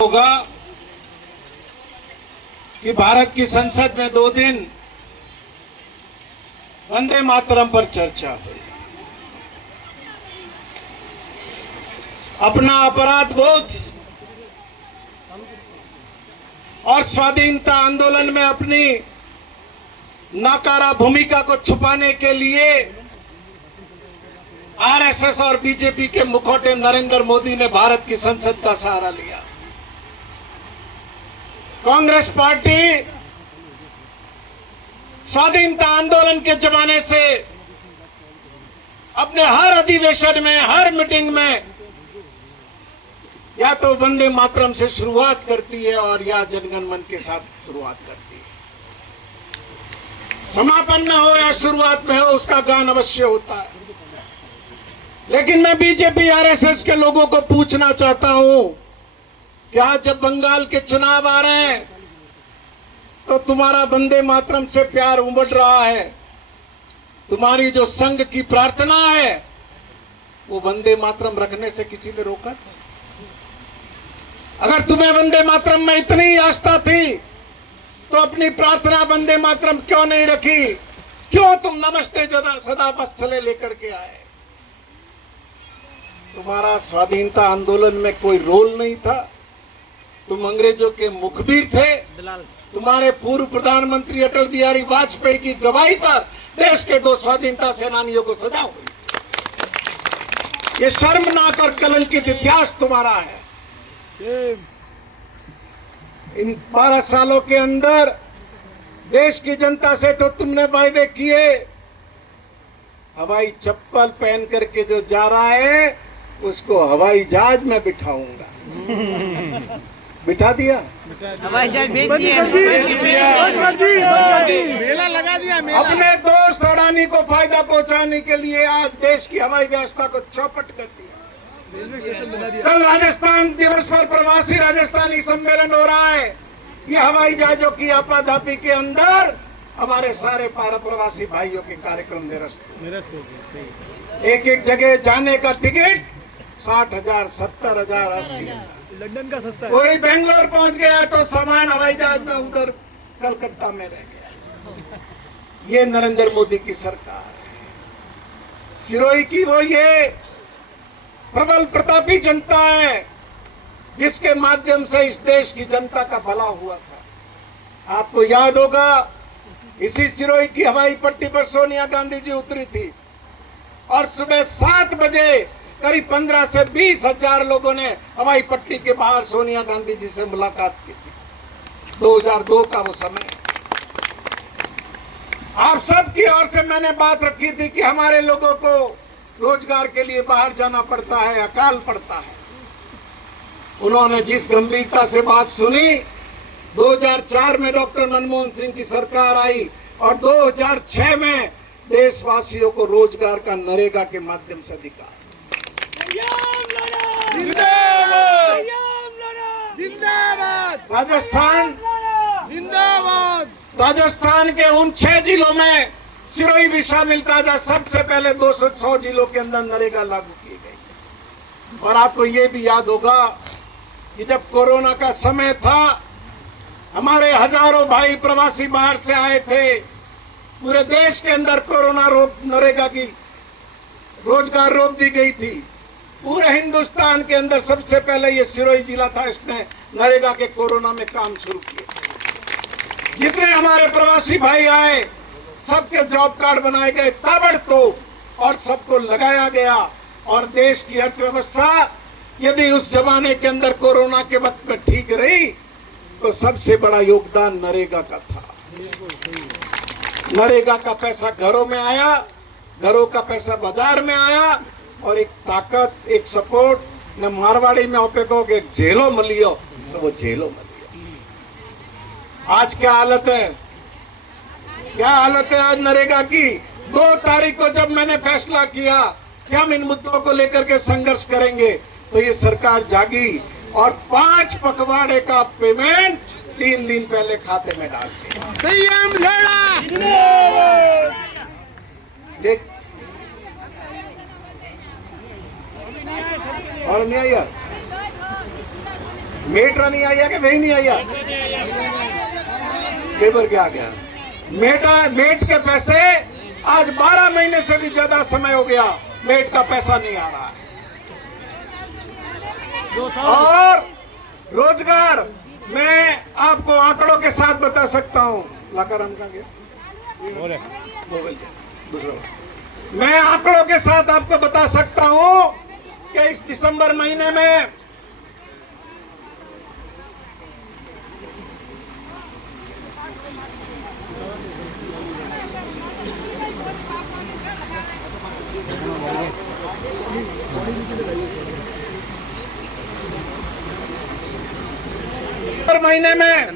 होगा कि भारत की संसद में 2 दिन वंदे मातरम पर चर्चा हुई। अपना अपराध बोध और स्वाधीनता आंदोलन में अपनी नाकारा भूमिका को छुपाने के लिए आरएसएस और बीजेपी के मुखौटे नरेंद्र मोदी ने भारत की संसद का सहारा लिया। कांग्रेस पार्टी स्वाधीनता आंदोलन के जमाने से अपने हर अधिवेशन में, हर मीटिंग में या तो वंदे मातरम से शुरुआत करती है और या जनगण मन के साथ शुरुआत करती है। समापन में हो या शुरुआत में हो, उसका गान अवश्य होता है। लेकिन मैं बीजेपी आरएसएस के लोगों को पूछना चाहता हूं कि आज जब बंगाल के चुनाव आ रहे हैं तो तुम्हारा वंदे मातरम से प्यार उमड़ रहा है। तुम्हारी जो संघ की प्रार्थना है वो वंदे मातरम रखने से किसी ने रोका था? अगर तुम्हें वंदे मातरम में इतनी आस्था थी तो अपनी प्रार्थना वंदे मातरम क्यों नहीं रखी? क्यों तुम नमस्ते सदा वत्सले लेकर के आए? तुम्हारा स्वाधीनता आंदोलन में कोई रोल नहीं था। तुम अंग्रेजों के मुखबिर थे। तुम्हारे पूर्व प्रधानमंत्री अटल बिहारी वाजपेयी की गवाही पर देश के 2 स्वाधीनता सेनानियों को सजा हुई। ये शर्मनाक और कलंकित इतिहास तुम्हारा है। इन 12 सालों के अंदर देश की जनता से तो तुमने वायदे किए। हवाई चप्पल पहन करके जो जा रहा है उसको हवाई जहाज में बिठाऊंगा। बिठा दिया, हवाई जहाज भेज दिया, मेला लगा दिया। अपने दोस्त अडानी को फायदा पहुंचाने के लिए आज देश की हवाई व्यवस्था को चौपट कर दिया। कल राजस्थान दिवस पर प्रवासी राजस्थानी सम्मेलन हो रहा है। ये हवाई जहाजों की आपाधापी के अंदर हमारे सारे प्रवासी भाइयों के कार्यक्रम निरस्त हो गए। एक जगह जाने का टिकट 60,000, 70,000, 80,000। लंदन का सस्ता है। कोई बेंगलोर पहुंच गया तो सामान हवाई जहाज में उधर कलकत्ता में रह गया। ये नरेंद्र मोदी की सरकार है। सिरोही की वो ये प्रबल प्रतापी जनता है जिसके माध्यम से इस देश की जनता का भला हुआ था। आपको याद होगा इसी सिरोही की हवाई पट्टी पर सोनिया गांधी जी उतरी थी और सुबह 7 बजे करीब 15 से 20 हजार लोगों ने हवाई पट्टी के बाहर सोनिया गांधी जी से मुलाकात की थी। 2002 का वो समय। आप सब की ओर से मैंने बात रखी थी कि हमारे लोगों को रोजगार के लिए बाहर जाना पड़ता है, अकाल पड़ता है। उन्होंने जिस गंभीरता से बात सुनी, 2004 में डॉक्टर मनमोहन सिंह की सरकार आई और 2006 में देशवासियों को रोजगार का नरेगा के माध्यम से दिखा। जिंदाबाद, जिंदाबाद, राजस्थान जिंदाबाद। राजस्थान के उन 6 जिलों में सिरोही भी शामिल था जहां सबसे पहले 200 जिलों के अंदर नरेगा लागू की गई। और आपको ये भी याद होगा कि जब कोरोना का समय था, हमारे हजारों भाई प्रवासी बाहर से आए थे। पूरे देश के अंदर कोरोना नरेगा की रोजगार रोक दी गई थी। पूरे हिंदुस्तान के अंदर सबसे पहले ये सिरोही जिला था, इसने नरेगा के कोरोना में काम शुरू किया। जितने हमारे प्रवासी भाई आए सबके जॉब कार्ड बनाए गए ताबड़तोड़ और सबको लगाया गया। और देश की अर्थव्यवस्था यदि उस जमाने के अंदर कोरोना के वक्त में ठीक रही तो सबसे बड़ा योगदान नरेगा का था। नरेगा का पैसा घरों में आया, घरों का पैसा बाजार में आया और एक ताकत, एक सपोर्ट न मारवाड़ी में ओपे कहोगे झेलो मलियो तो वो झेलो मलियो। आज क्या हालत है? क्या हालत है आज नरेगा की? 2 तारीख को जब मैंने फैसला किया कि हम इन मुद्दों को लेकर के संघर्ष करेंगे तो ये सरकार जागी और 5 पखवाड़े का पेमेंट 3 दिन पहले खाते में डाल दिया। संयम लड़ा। और नहीं यार मेट्रो नहीं आया कि वही नहीं आया, पेपर क्या गया मेट के पैसे आज 12 महीने से भी ज्यादा समय हो गया, मेट का पैसा नहीं आ रहा है। और रोजगार मैं आपको आंकड़ों के साथ बता सकता हूं। लाकाराम कहां गया? मैं आंकड़ों के साथ आपको बता सकता हूं कि इस दिसंबर महीने में महीने में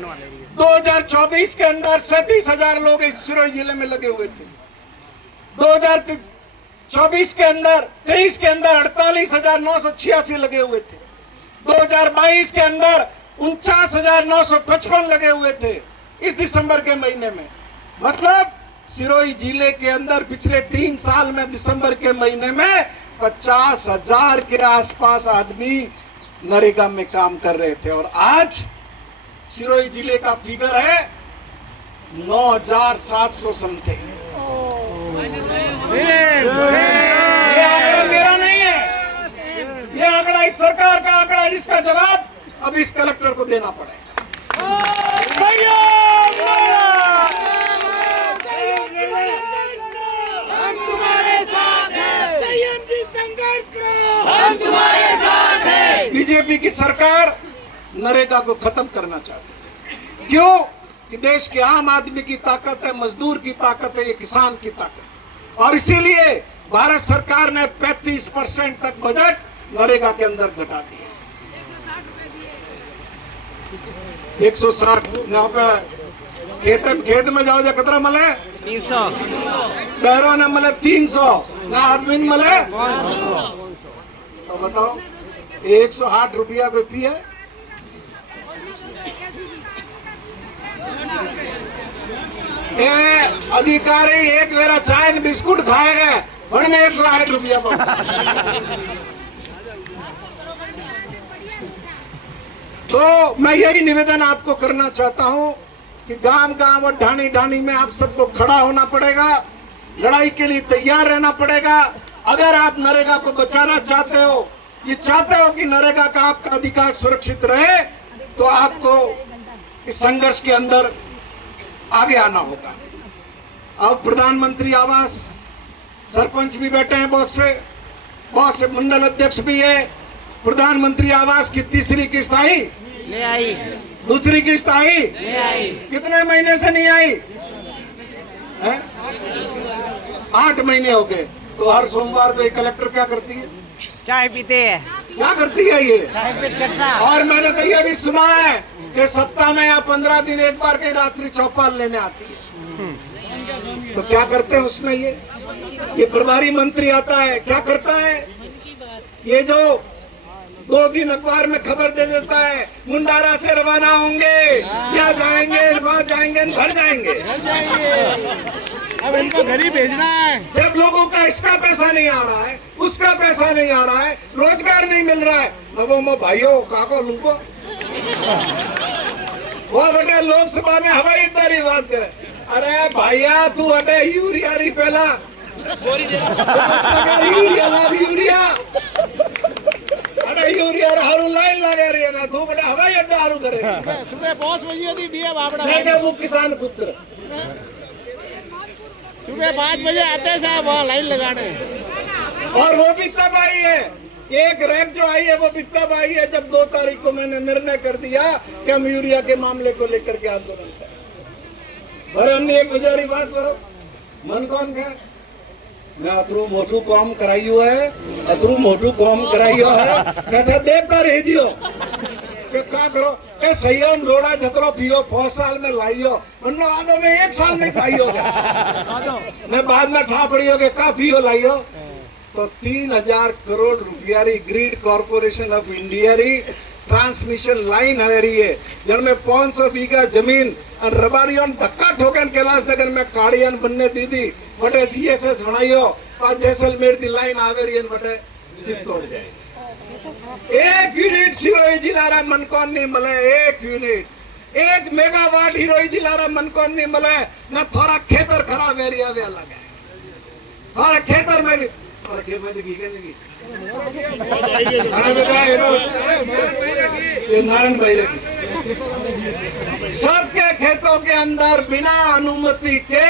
2024 के अंदर 37,000 लोग इस सिरोही जिले में लगे हुए थे। 2024 के अंदर 23 के अंदर 48,986 लगे हुए थे। 2022 के अंदर 49,955 लगे हुए थे इस दिसंबर के महीने में। मतलब सिरोही जिले के अंदर पिछले 3 साल में दिसंबर के महीने में 50,000 के आसपास आदमी नरेगा में काम कर रहे थे। और आज सिरोही जिले का फिगर है 9,700 समथिंग। ये आंकड़ा मेरा नहीं है, ये आंकड़ा इस सरकार का आंकड़ा है, जिसका जवाब अब इस कलेक्टर को देना पड़ेगा। हम तुम्हारे साथ हैं, संयम जी संघर्ष करो, हम तुम्हारे साथ हैं। बीजेपी की सरकार नरेगा को खत्म करना चाहती है। क्यों? कि देश के आम आदमी की ताकत है, मजदूर की ताकत है, ये किसान की ताकत। और इसीलिए भारत सरकार ने 35% तक बजट नरेगा के अंदर घटा दिया। 160 यहाँ पे खेत में जाओ जा कतरा मले 300 पैरों ने मले 300 ना आदमी ने मले। तो बताओ 108 रुपया पे पी है। अधिकारी एक वेरा चाय बिस्कुट खाएगा उनमें 108 रुपया तो मैं यही निवेदन आपको करना चाहता हूं कि गांव-गांव और ढाणी-ढाणी में आप सबको खड़ा होना पड़ेगा, लड़ाई के लिए तैयार रहना पड़ेगा। अगर आप नरेगा को बचाना चाहते हो, ये चाहते हो कि नरेगा का आपका अधिकार सुरक्षित रहे, तो आपको इस संघर्ष के अंदर आगे आना होगा। अब प्रधानमंत्री आवास सरपंच भी बैठे हैं, बहुत से मंडल अध्यक्ष भी है। प्रधानमंत्री आवास की तीसरी किस्त आई, ले आई, दूसरी किस्त आई, ले आई, कितने महीने से नहीं आई है? 8 महीने हो गए। तो हर सोमवार को कलेक्टर क्या करती है? चाय पीते हैं, क्या करती है ये? चाय पे चट्टा। और मैंने तो ये भी सुना है कि सप्ताह में या 15 दिन एक बार के रात्रि चौपाल लेने आती है। तो क्या करते हैं उसमें? ये प्रभारी मंत्री आता है, क्या करता है? ये जो 2 दिन अखबार में खबर दे देता है, मुंडारा से रवाना होंगे, क्या जाएंगे, वहां जाएंगे, घर जाएंगे। अब इनको घर ही भेजना है। जब लोगों का इसका पैसा नहीं आ रहा है, उसका पैसा नहीं आ रहा है, रोजगार नहीं मिल रहा है, नवो मो भाइयों काको लुको वो बेटे लोकसभा में हवाई अड्डा बात करे। अरे भैया तू हटे यूरिया रही पहला यूरिया लाभ यूरिया अरे यूरिया हारू लाइन लगा रही है ना तू बेटे हवाई अड्डा हारू करे। सुबह पहुंच बजे थी बिया बाबड़ा मैं वो किसान पुत्र सुबह 5 बजे आते हैं साहब वहाँ लाइन लगाने। और वो भी तब आई है, एक रैप जो आई है वो भी तब आई है जब 2 तारीख को मैंने निर्णय कर दिया कि हम यूरिया के मामले को लेकर के आंदोलन करें। और हमने एक गुजारी बात करो, मन कौन का मैं अतरू मोटू काम कराइयो है, अतरू मोटू काम कराइयो है, कहता देखता रह जियो कि क्या करो के संयम रोड़ा जतरो पियो 5 साल में लाइयो वरना आदो में 1 साल में खाइयो मैं बाद में ठा पड़ियो के का पियो लाइयो। तो 3,000 करोड़ रुपया री ग्रिड कॉर्पोरेशन ऑफ इंडिया री ट्रांसमिशन लाइन है रही है जिनमें 500 बीघा जमीन और रबारियों धक्का ठोकन कैलाश नगर में काड़ियन बनने दी थी बटे DSS बनाइयो और जैसलमेर की लाइन आवे रही है बटे चित्तौड़ जाए। एक यूनिट सिरोही जिला मनकोन नहीं मिले, एक यूनिट 1 मेगावाट हिरोई जिला मनकोन नहीं मिले न। थोड़ा खेतर खराब एरिया वे अलग है, थोड़ा खेतर में खेत में देखी नारायण भाई रखी सबके खेतों के अंदर बिना अनुमति के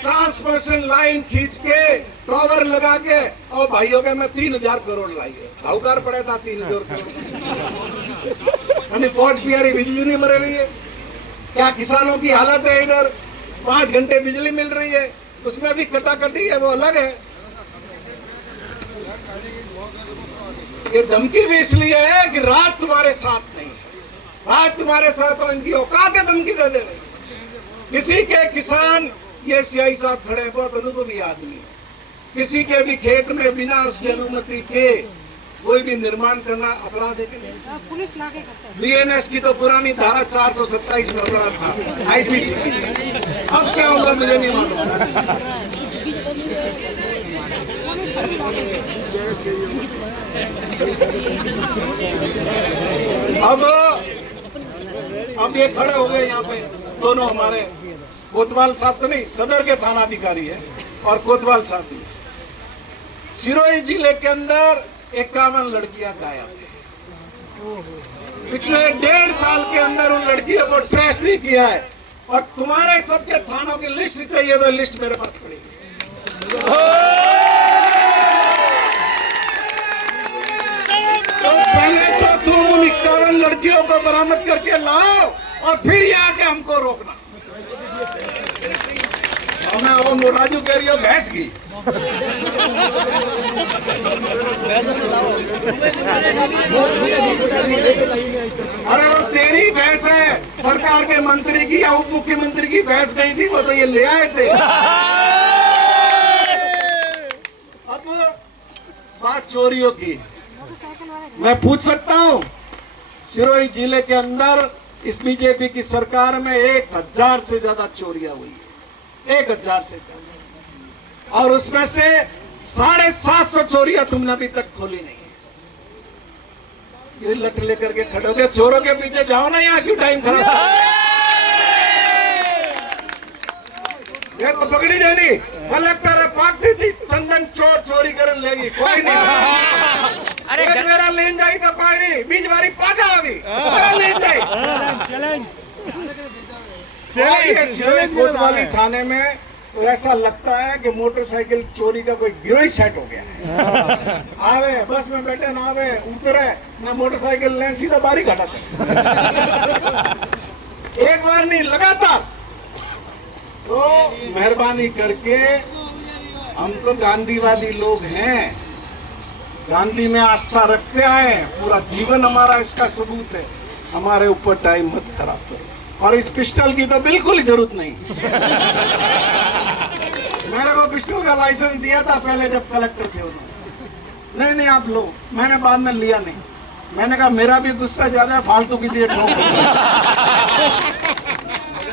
ट्रांसमिशन लाइन खींच के टावर लगा के और भाइयों के मैं 3000 करोड़ लाई है। साहूकार पड़े था 3000 करोड़। पहुंच पियारी बिजली नहीं मर रही है। क्या किसानों की हालत है? इधर 5 घंटे बिजली मिल रही है, उसमें भी कटाकटी है, वो अलग है। ये धमकी भी इसलिए है कि रात तुम्हारे साथ नहीं है, रात तुम्हारे साथ हो, इनकी औकात है धमकी दे दे रही। किसी के किसान, ये सियाई साहब खड़े हैं, बहुत अनुभवी आदमी है, किसी के भी खेत में बिना उसकी अनुमति के कोई भी निर्माण करना अपराध है कि नहीं? पुलिस लाके करता है। बीएनएस की तो पुरानी धारा 427 में अपराध था, आईपीसी की। अब क्या होगा मुझे नहीं मालूम। अब ये खड़े हो गए यहाँ पे दोनों हमारे कोतवाल साहब, तो नहीं सदर के थाना अधिकारी है, और कोतवाल साहब भी। सिरोही जिले के अंदर 51 लड़कियां गायब है। पिछले 1.5 साल के अंदर उन लड़कियों को ट्रेस नहीं किया है, और तुम्हारे सबके थानों की लिस्ट चाहिए तो लिस्ट मेरे पास पड़ी है। तो पहले तो तुम 51 लड़कियों को बरामद करके लाओ और फिर यहाँ के हमको रोकना। मैं वो राजू कह रही हो भैंस की, अरे वो तेरी भैंस है, सरकार के मंत्री की या उप मुख्यमंत्री की भैंस गई थी, वो तो ये ले आए थे। अब बात चोरियों की, मैं पूछ सकता हूँ, सिरोही जिले के अंदर इस बीजेपी की सरकार में 1000 से ज्यादा चोरियां हुई है, 1000 से ज्यादा, और उसमें से 750 चोरियां तुमने अभी तक खोली नहीं है। ये लट लेकर के खड़े हो गए, चोरों के पीछे जाओ ना, यहाँ क्यों टाइम खराब? ये तो पकड़ी जानी, कलेक्टर पाकती थी चंदन चोर चोरी कर लेगी, कोई नहीं। अरे मेरा लेन जाई तो कोई नहीं, बीच बारी पाजा अभी लेन जाई। चलिए कोतवाली थाने में तो ऐसा लगता है कि मोटरसाइकिल चोरी का कोई गिरोह सेट हो गया है। आवे बस में बैठे ना, आवे उतरे ना, मोटरसाइकिल लेन सीधा बारी घाटा चले। एक बार नहीं, लगातार। तो मेहरबानी करके, हम तो गांधीवादी लोग हैं, गांधी में आस्था रखते आए, पूरा जीवन हमारा इसका सबूत है। हमारे ऊपर टाइम मत खराब करो, और इस पिस्टल की तो बिल्कुल ही जरूरत नहीं। मेरे को पिस्टल का लाइसेंस दिया था पहले जब कलेक्टर थे उन्होंने, नहीं आप लो, मैंने बाद में लिया नहीं। मैंने कहा मेरा भी गुस्सा ज्यादा है, फालतू किसी ठोक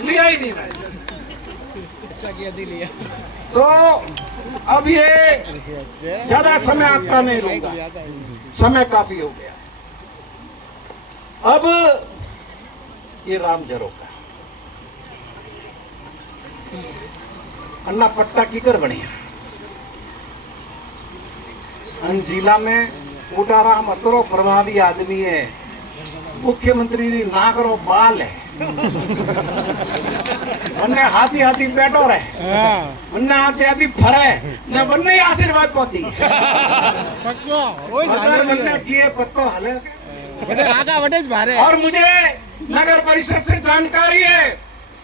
लिया ही नहीं मैं। अच्छा किया दिया। तो अब ये ज्यादा समय आपका नहीं लूंगा, समय काफी हो गया। अब ये राम झरोखा अन्ना पट्टा की कर बढ़िया जिला में कोटाराम अतरो प्रभावी आदमी है, मुख्यमंत्री ना करो बाल है, बन्ने हाथी हाथी बैठो रहे, बन्ने हाथी हाथी फरे न, बन्ने आशीर्वाद पाती बन्ने किए पत्तो हले आगा वटेज भारे। और मुझे नगर परिषद से जानकारी है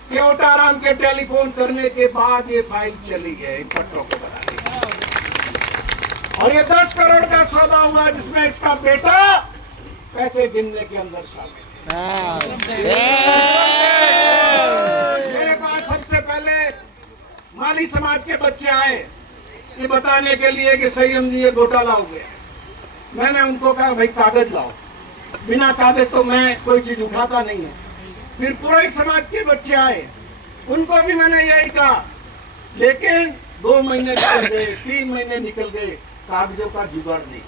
कि कोटाराम के टेलीफोन करने के बाद ये फाइल चली है पट्टों को बनाने, और ये 10 करोड़ का सौदा हुआ जिसमें इसका बेटा पैसे गिनने के अंदर शामिल है। मेरे पास सबसे पहले माली समाज के बच्चे आए ये बताने के लिए कि संयम जी ये घोटाला हो गया। मैंने उनको कहा भाई कागज लाओ, बिना कागज तो मैं कोई चीज उठाता नहीं है। फिर पूरे समाज के बच्चे आए, उनको भी मैंने यही कहा, लेकिन 2 महीने निकल गए, 3 महीने निकल गए, कागजों का जुगाड़ नहीं।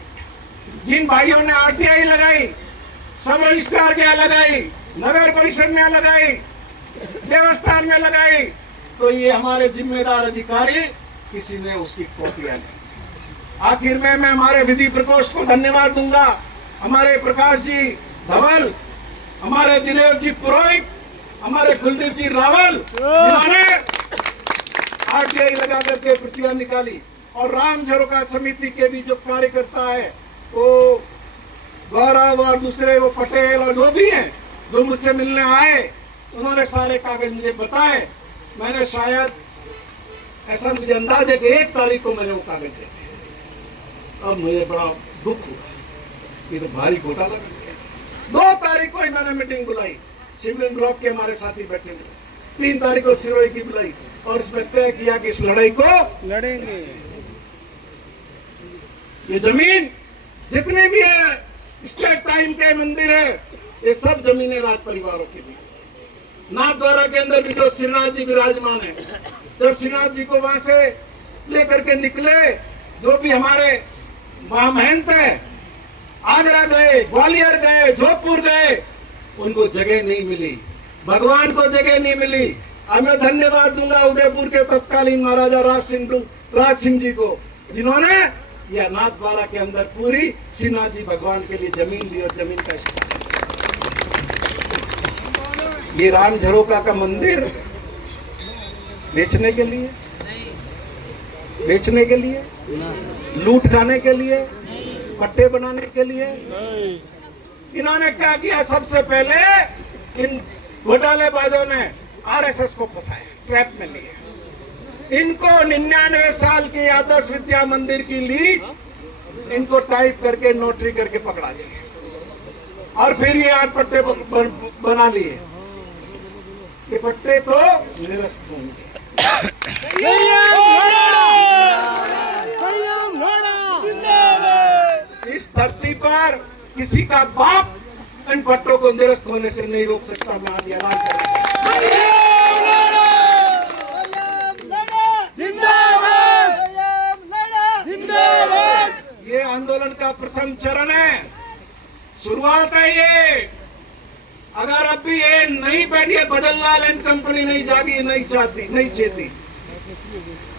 जिन भाइयों ने आरटीआई लगाई, सब रजिस्ट्रार क्या लगाई, नगर परिषद में लगाई, देवस्थान में लगाई, तो ये हमारे जिम्मेदार अधिकारी किसी ने उसकी कॉपियां नहीं। आखिर में मैं हमारे विधि प्रकोष्ठ को धन्यवाद दूंगा, हमारे प्रकाश जी धवल, हमारे दिलेव जी पुरोहित, हमारे कुलदीप जी रावल, जिन्होंने आरटीआई लगा करके प्रतियां निकाली, और राम झरोका समिति के भी जो कार्यकर्ता है, वो गौरव और दूसरे वो पटेल और जो भी हैं, जो मुझसे मिलने आए, उन्होंने सारे कागज मुझे बताए। मैंने शायद ऐसा मुझे अंदाज है कि 1 तारीख को मैंने वो कागज देखे। अब मुझे बड़ा दुख हुआ, ये तो भारी घोटाला कर दिया। 2 तारीख को ही मैंने मीटिंग बुलाई, शिवगंज ब्लॉक के हमारे साथी बैठे हुए, 3 तारीख को सिरोही की बुलाई, और इसमें तय किया कि इस लड़ाई को लड़ेंगे। ये जमीन जितने भी है, स्टेट टाइम के मंदिर है, ये सब जमीनें राज परिवारों की भी। नाथद्वारा के अंदर भी जो श्रीनाथ जी विराजमान है, जब श्रीनाथ जी को वहां से लेकर के निकले, जो भी हमारे महामहंत है, आगरा गए, ग्वालियर गए, जोधपुर गए, उनको जगह नहीं मिली, भगवान को जगह नहीं मिली। अब मैं धन्यवाद दूंगा उदयपुर के तत्कालीन महाराजा राज सिंह जी को, जिन्होंने यह नाथद्वारा के अंदर पूरी श्रीनाथ जी भगवान के लिए जमीन ली और जमीन का इस्तेमाल। ये राम झरोका का मंदिर बेचने के लिए, बेचने के लिए, लूट खाने के लिए, पट्टे बनाने के लिए, इन्होंने क्या किया? सबसे पहले इन घोटालेबाजों ने आरएसएस को फंसाया, ट्रैप में लिया। इनको 99 साल की आदर्श विद्या मंदिर की लीज इनको टाइप करके नोटरी करके पकड़ा लिया, और फिर ये 8 पट्टे बना लिए। ये पट्टे तो निरस्त होंगे। इस धरती पर किसी का बाप इन पट्टों को निरस्त होने से नहीं रोक सकता। मैं आज ऐलान कर ये आंदोलन का प्रथम चरण है, शुरुआत है ये। अगर अब भी ये नहीं बैठी है, बदललाल एंड कंपनी नहीं जागी, नहीं चाहती, नहीं चाहती,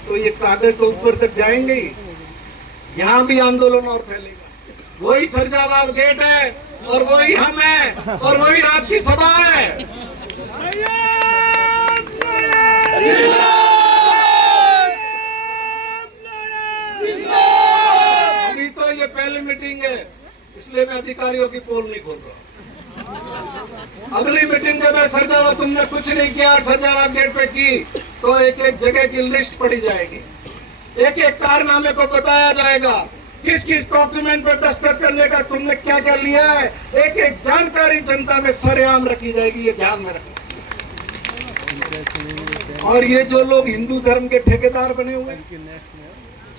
तो ये कागज तो ऊपर तक जाएंगे ही। यहाँ भी आंदोलन और फैलेगा। वही सरजाबाद गेट है, और वही हम है, और वही रात की सभा है। अभी तो ये पहली मीटिंग है, इसलिए मैं अधिकारियों की पोल नहीं खोल रहा। अगली मीटिंग जब है सरजाबाद, तुमने कुछ नहीं किया सरजाबाद गेट पे की, तो एक एक जगह की लिस्ट पड़ी जाएगी, एक एक कारनामे को बताया जाएगा, किस किस डॉक्यूमेंट पर दस्तखत करने का तुमने क्या क्या लिया है, एक एक जानकारी जनता में सरेआम रखी जाएगी। ये ध्यान में रखना। और ये जो लोग हिंदू धर्म के ठेकेदार बने हुए,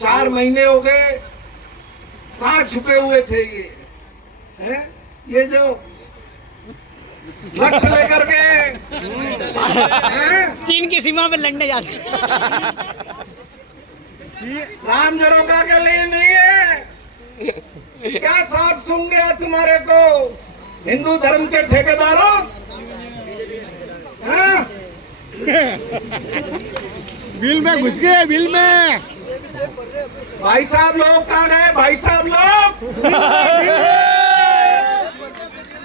4 महीने हो गए, कहाँ छुपे हुए थे ये हैं? ये जो लठ लेकर के चीन की सीमा पे लड़ने जाते राम झरोका के लिए नहीं है। क्या साफ सुन गया तुम्हारे को, हिंदू धर्म के ठेकेदारों? हाँ? बिल में घुस गए, बिल में। भाई साहब लोग कहाँ गए? भाई साहब लोग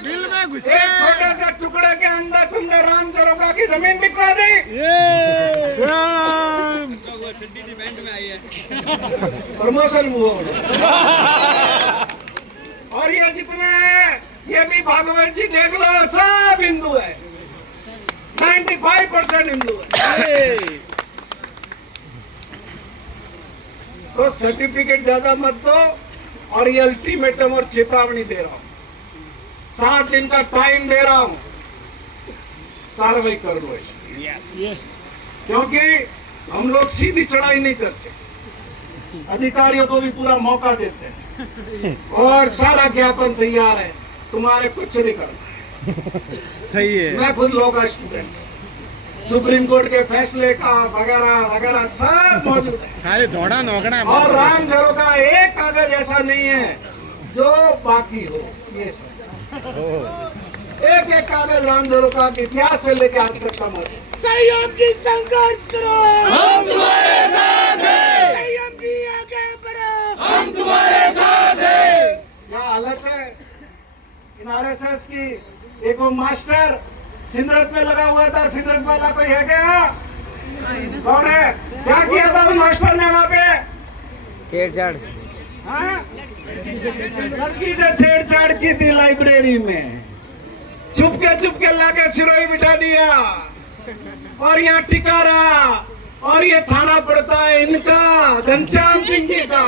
बिल में घुस एक छोटे से टुकड़े के अंदर तुमने राम झरोका की जमीन बिकवा दी। प्रमोशन हुआ। और ये जितने हैं, ये भी भागवत जी देख लो, सब हिंदू है, 95% हिंदू है। तो सर्टिफिकेट ज्यादा मत दो, और ये अल्टीमेटम और चेतावनी दे रहा हूं, 7 दिन का टाइम दे रहा हूं, कार्रवाई कर लो इसमें। क्योंकि हम लोग सीधी चढ़ाई नहीं करते, अधिकारियों को भी पूरा मौका देते हैं, और सारा ज्ञापन तैयार है, तुम्हारे कुछ नहीं करना। सही है। मैं खुद लॉ का स्टूडेंट, सुप्रीम कोर्ट के फैसले का वगैरह वगैरह सब मौजूद है। खाली दौड़ा नौकड़ा। और राम झरोका एक कागज ऐसा नहीं है जो बाकी हो ये सोचो। एक एक कागज रामधरो का इतिहास से लेके आज तक का मत संयम जी संघर्ष करो, हम तुम्हारे साथ हैं। संयम जी आगे बढ़ो, हम तुम्हारे साथ हैं। क्या हालत है इन आरएसएस की। एक वो मास्टर सिंदरत में लगा हुआ था, सिंदरत वाला कोई है क्या? कौन है? क्या किया था उन मास्टर ने वहाँ पे? छेड़छाड़। हाँ? लड़की से छेड़छाड़ की थी लाइब्रेरी में, चुपके लाके सिरोही बिठा दिया और यहाँ टिका रहा। और ये थाना पड़ता है इनका, घनश्याम सिंह जी का।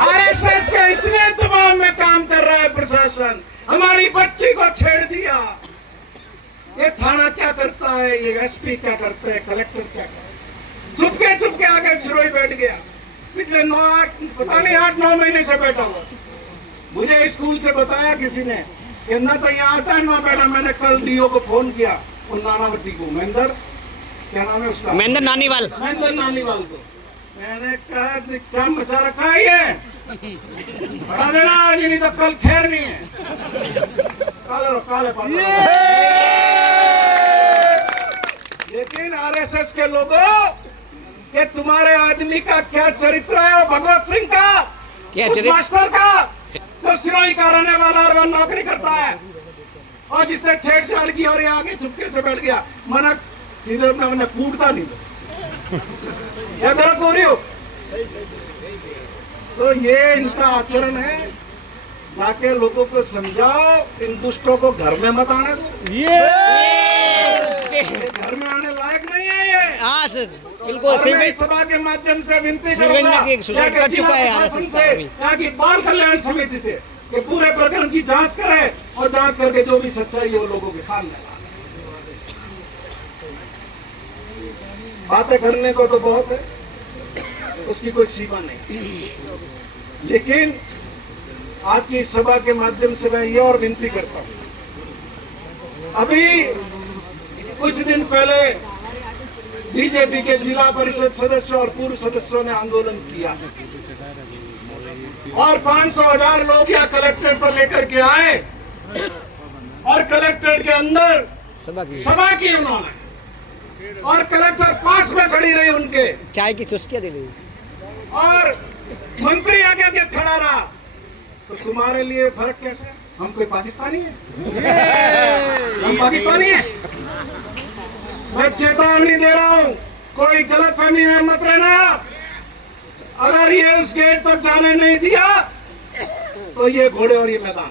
आरएसएस के इतने दबाव में काम कर रहा है प्रशासन, हमारी बच्ची को छेड़ दिया। ये थाना क्या करता है, ये एसपी क्या करते हैं, कलेक्टर क्या करते हैं? चुपके आके सिरोही बैठ गया। पिछले 8-9 महीने से बैठा हुआ। मुझे स्कूल से बताया किसी ने कि ना तो यहाँ आता है ना बैठा। मैंने कल डीओ को फोन किया, उन नानावती को, महेंद्र क्या नाम है उसका, महेंद्र नानीवाल को। मैंने कहा क्या मचा रखा है ये, बढ़ा देना आज, नहीं तो कल खैर नहीं है। काले लेकिन आरएसएस के लोगों कि तुम्हारे आदमी का क्या चरित्र है, भगवत सिंह का, क्या उस चरित्र? मास्टर का तो सिरोही का रहने वाला और वो नौकरी करता है, और जिसने छेड़छाड़ की और ये आगे चुपके से बैठ गया। मना सीधे मैंने कूटता नहीं या गलत हो रही हो। तो ये इनका आचरण है। जाके लोगों को समझाओ, इन दुष्टों को घर में मत आने दो। ये घर में आने लायक नहीं है ये। हाँ सर, बिल्कुल। और मैं इस सभा के माध्यम से विनती करूंगा में सुसाइड कर चुका है आरएसएस का आदमी। यहाँ की बाल कल्याण समिति से कि पूरे प्रकरण की जांच करे और जांच करके जो भी सच्चाई है वो लोगों के सामने लाए। बातें करने को तो बहुत है, उसकी कोई सीमा नहीं, लेकिन आज की सभा के माध्यम से मैं ये और विनती करता हूँ। अभी कुछ दिन पहले बीजेपी के जिला परिषद सदस्य और पूर्व सदस्यों ने आंदोलन किया और 500,000 लोग यहाँ कलेक्ट्रेट पर लेकर के आए और कलेक्ट्रेट के अंदर सभा की उन्होंने, और कलेक्टर पास में खड़ी रही उनके, चाय की चुस्कियां दे दी और मंत्री आगे खड़ा रहा। तो तुम्हारे लिए फर्क कैसे? हम कोई पाकिस्तानी है? हम पाकिस्तानी है? मैं चेतावनी दे रहा हूँ, कोई गलतफहमी में मत रहना। अगर ये उस गेट तक जाने नहीं दिया तो ये घोड़े और ये मैदान